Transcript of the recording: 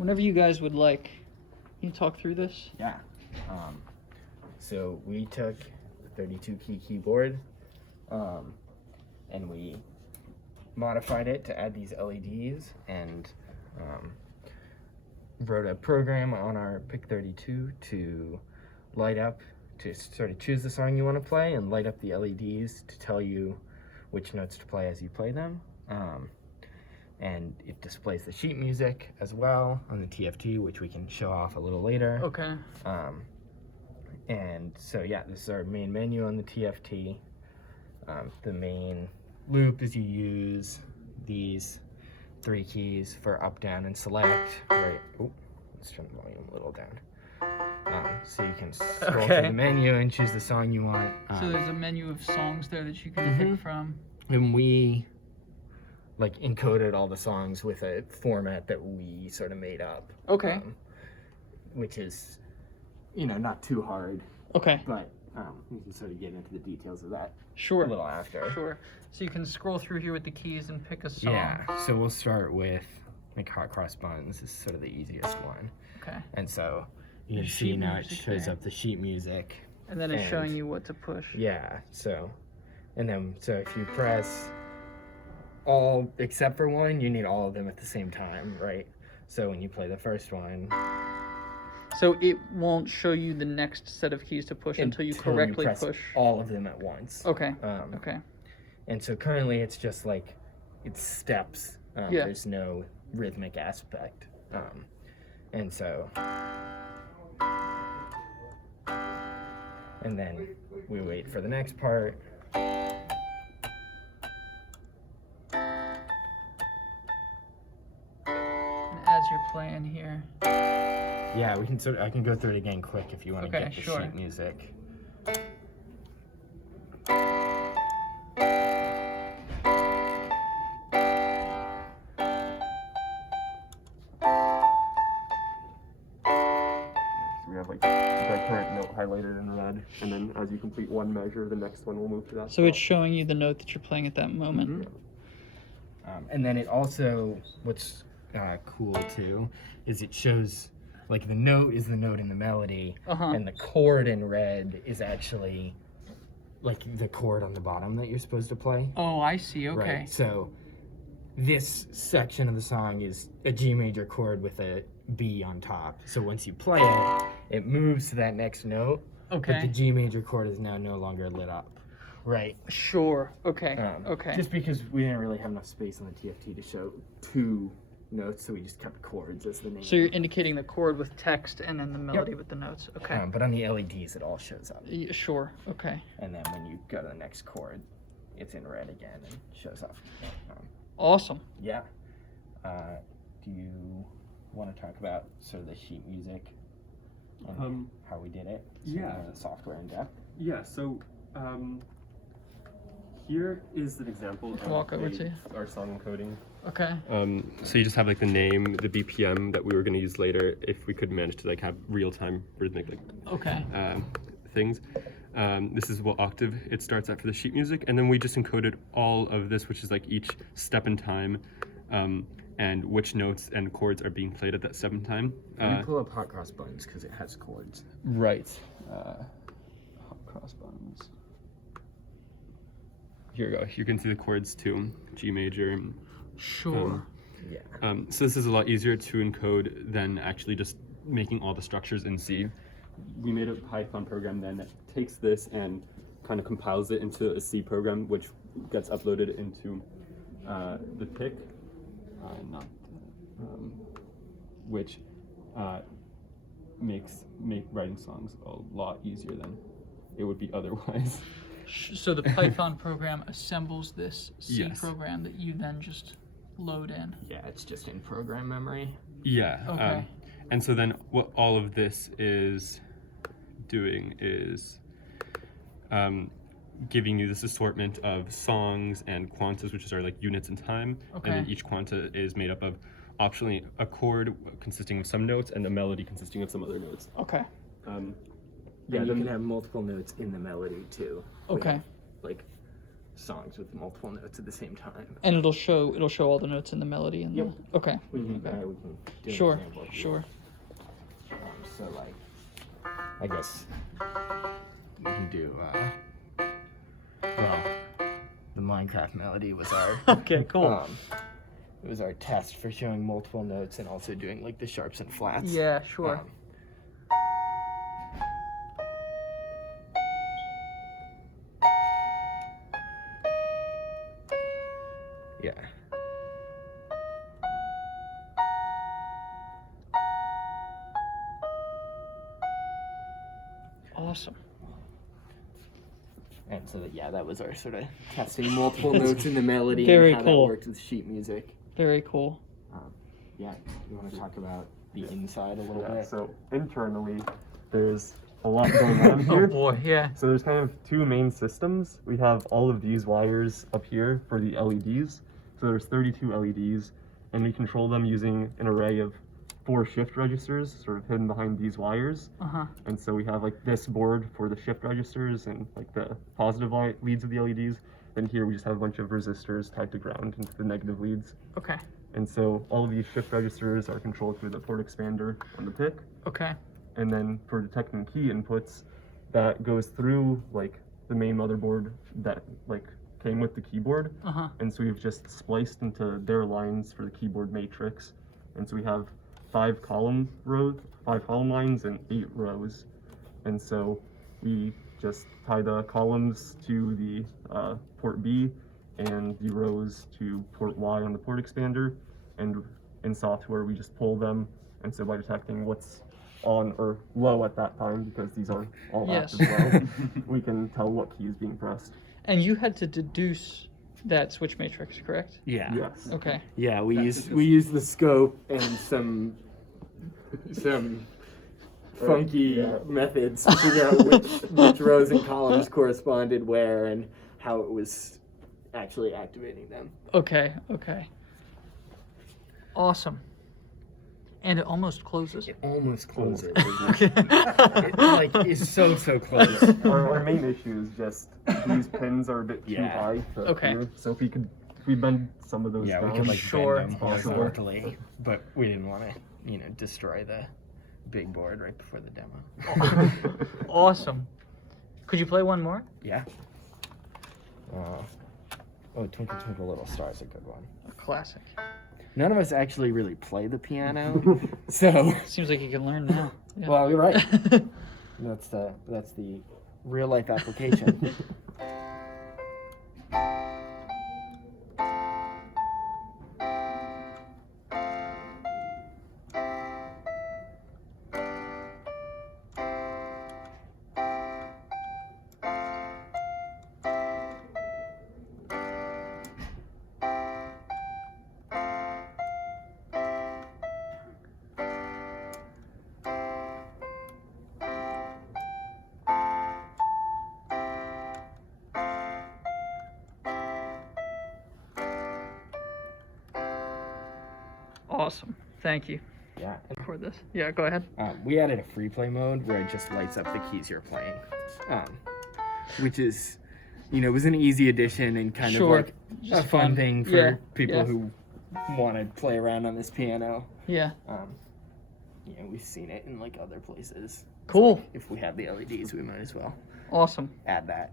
Whenever you guys would like, can you talk through this? Yeah. So we took the 32 key keyboard and we modified it to add these LEDs and wrote a program on our Pick 32 to light up, to sort of choose the song you want to play and light up the LEDs to tell you which notes to play as you play them. And it displays the sheet music as well on the TFT, which we can show off a little later. Okay. And so yeah, this is our main menu on the TFT. The main loop is you use these 3 keys for up, down, and select. Right. Oh, let's turn the volume a little down. So you can scroll through the menu and choose the song you want. So there's a menu of songs there that you can pick from. And we like encoded all the songs with a format that we sort of made up. Okay. Which is, not too hard. Okay. But we can sort of get into the details of that a Sure. little after. Sure. So you can scroll through here with the keys and pick a song. Yeah. So we'll start with like Hot Cross Buns. This is sort of the easiest one. Okay. And so you can The see sheet now it music shows there. up the sheet music. And then it's showing you what to push. Yeah. So if you press all except for one, you need all of them at the same time, right? So when you play the first one, So it won't show you the next set of keys to push until you correctly press push. all of them at once. Okay. Okay. And so currently it's just like it's steps. Yeah. There's no rhythmic aspect. And so and then we wait for the next part. As you're playing here. Yeah, I can go through it again quick if you want to Okay, get the sure. sheet music. We have like the current note highlighted in red, and then as you complete one measure, the next one will move to that. So it's showing you the note that you're playing at that moment. And then it also, what's cool too, is it shows like the note is the note in the melody, and the chord in red is actually like the chord on the bottom that you're supposed to play. Oh, I see. Okay. Right. So this section of the song is a G major chord with a B on top. So once you play it, it moves to that next note. Okay. But the G major chord is now no longer lit up. Right. Sure. Okay. Okay. Just because we didn't really have enough space on the TFT to show 2 notes, so we just kept chords as the name. So you're indicating the chord with text and then the melody with the notes. Okay. But on the LEDs, it all shows up. Yeah, sure. Okay. And then when you go to the next chord, it's in red again and shows up. Awesome. Yeah. Do you want to talk about sort of the sheet music and how we did it? So yeah. The software in depth. Yeah. So here is an example Walk over to you. our song encoding. Okay. So you just have like the name, the BPM that we were going to use later if we could manage to like have real-time rhythmic Okay. things. This is what octave it starts at for the sheet music, and then we just encoded all of this, which is like each step in time, and which notes and chords are being played at that step in time. Let me pull up Hot Cross Buns because it has chords. Right. Hot Cross Buns. Here we go. You can see the chords too. G major. Sure. Yeah. So this is a lot easier to encode than actually just making all the structures in C. We made a Python program then that takes this and kind of compiles it into a C program, which gets uploaded into the pick, which make writing songs a lot easier than it would be otherwise. So the Python program assembles this C Yes. program that you then just load in. Yeah, it's just in program memory. Yeah. Okay. And so then what all of this is doing is giving you this assortment of songs and quantas, which are like units in time. Okay. And then each quanta is made up of optionally a chord consisting of some notes and a melody consisting of some other notes. Okay. Yeah, you can have multiple notes in the melody too. Okay. Like songs with multiple notes at the same time. And it'll show all the notes in the melody and Yep. the okay. We can Okay. we can do Sure, an example if you sure. want. So like, I guess we can do. Well, the Minecraft melody was our. Okay, cool. It was our test for showing multiple notes and also doing like the sharps and flats. Yeah, sure. Yeah. Awesome. And so that was our sort of testing multiple notes in the melody Very and how cool. that worked with sheet music. Very cool. Yeah, you want to talk about the inside a little Yeah, bit? so internally, there's a lot going on here. Oh boy, yeah. So there's kind of two main systems. We have all of these wires up here for the LEDs. So there's 32 LEDs, and we control them using an array of 4 shift registers sort of hidden behind these wires. Uh-huh. And so we have like this board for the shift registers and like the positive leads of the LEDs. Then here we just have a bunch of resistors tied to ground into the negative leads. Okay. And so all of these shift registers are controlled through the port expander on the pick. Okay. And then for detecting key inputs, that goes through like the main motherboard that like came with the keyboard. Uh-huh. And so we've just spliced into their lines for the keyboard matrix. And so we have 5 column lines and 8 rows. And so we just tie the columns to the port B and the rows to port Y on the port expander. And in software, we just pull them. And so by detecting what's on or low at that time, because these are all Yes. active low, we can tell what key is being pressed. And you had to deduce that switch matrix, correct? Yeah. Yes. Okay. Yeah, we use the scope and some funky methods to figure out which rows and columns corresponded where and how it was actually activating them. Okay. Okay. Awesome. And it almost closes. It almost closes. Okay. It like is so close. Our main issue is just these pins are a bit too Yeah. high to Okay. appear. So if we bend some of those Yeah, down, we could like Sure. bend them Sure. horizontally, but we didn't want to, destroy the big board right before the demo. Awesome. Could you play one more? Yeah. Twinkle Twinkle Little Star is a good one. A classic. None of us actually really play the piano, so Seems like you can learn now. Yeah. well, you're right. That's the real life application. Awesome. Thank you Yeah. for this. Yeah, go ahead. We added a free play mode where it just lights up the keys you're playing, which is, was an easy addition and kind Sure. of like Just a fun thing for Yeah, people yeah. who want to play around on this piano. Yeah. We've seen it in like other places. Cool. If we have the LEDs, we might as well Awesome. add that.